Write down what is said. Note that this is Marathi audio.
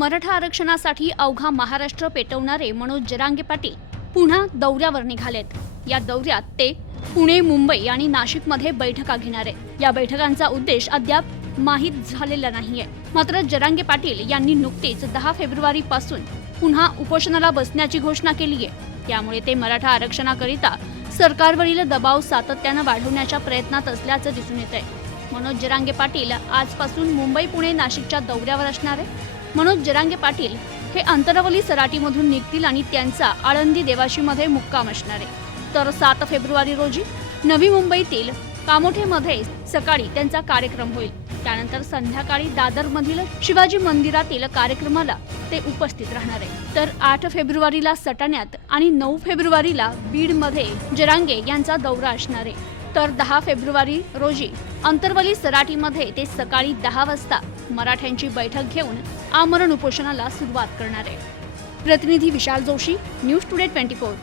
मराठा आरक्षणासाठी अवघा महाराष्ट्र पेटवणारे मनोज जरांगे पाटील पुन्हा दौऱ्यावर निघालेत. या दौऱ्यात ते पुणे मुंबई आणि नाशिकमध्ये बैठका घेणार. आहे या बैठकांचा उद्देश अद्याप माहीत झालेला नाहीये. मात्र जरांगे पाटील यांनी नुकतीच दहा फेब्रुवारी पासून पुन्हा उपोषणाला बसण्याची घोषणा केली आहे त्यामुळे ते मराठा आरक्षणाकरिता सरकारवरील दबाव सातत्यानं वाढवण्याच्या प्रयत्नात असल्याचं दिसून येत आहे मनोज जरांगे पाटील आजपासून मुंबई पुणे नाशिकच्या दौऱ्यावर असणार. आहे मनोज जरांगे पाटील हे अंतरवली सराटीमधून निघतील आणि त्यांचा आळंदी देवाशीमध्ये मुक्काम असणार आहे. तर सात फेब्रुवारी रोजी नवी मुंबईतील कामोठेमध्ये सकाळी त्यांचा कार्यक्रम होईल. त्यानंतर संध्याकाळी दादरमधील शिवाजी मंदिरातील कार्यक्रमाला ते उपस्थित राहणार आहे तर आठ फेब्रुवारीला सटाण्यात आणि नऊ फेब्रुवारीला बीडमध्ये जरांगे यांचा दौरा असणार आहे. तर दहा फेब्रुवारी रोजी अंतरवली सराटीमध्ये ते सकाळी दहा वाजता मराठ्यांची बैठक घेऊन आमरण उपोषणाला सुरुवात करणार आहे प्रतिनिधी Vishal Joshi news today twenty four.